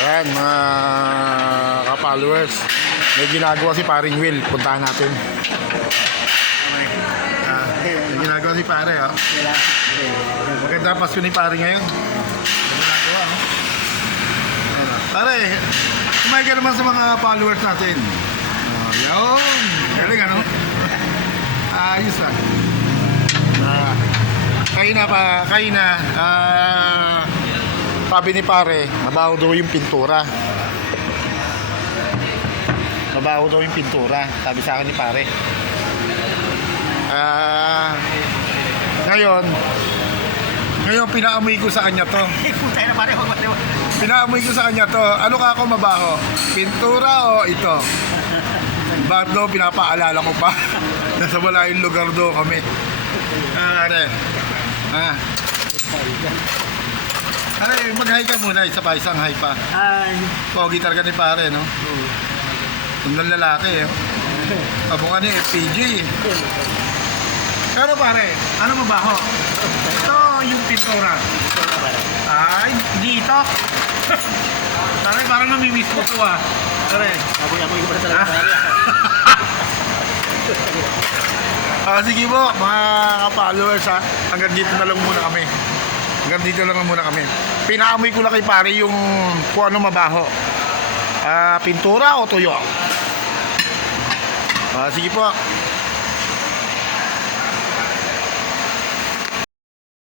Ayan, mga ka-followers. May ginagawa si paring Will. Puntahan natin. Okay. May ginagawa si pare, oh. Maganda Pasko ni pare ngayon. May ginagawa, oh. Ayan, oh. Pare, kumain ka naman sa mga followers natin. Oh, yun. Galing, ano? Ayos lang. Sabi ni pare, mabaho daw yung pintura. Mabaho daw yung pintura, sabi sa akin ni pare. Ngayon pinaamoy ko sa kanya to. Pinaamoy ko sa kanya to. Ano ka ako mabaho? Pintura o ito? Ba't daw pinapaalala ko pa? Nasa wala yung lugar daw kami. Mag-hi ka muna, isa pa, isang hi pa. Pogi talaga ni pare, no? Yung lalaki, eh. Abungan ni FPG. Pero pare, ano mabaho? Ito yung pintura. Ay, hindi ito. Pare, parang namimiss ko ito, ah. Pare. Amoy ko pa talaga. Sige po, mga ka-followers, ha. Hanggang dito na lang muna kami. Pinaamoy ko lang kay pare yung kung ano mabaho. Pintura o tuyo. Sige po.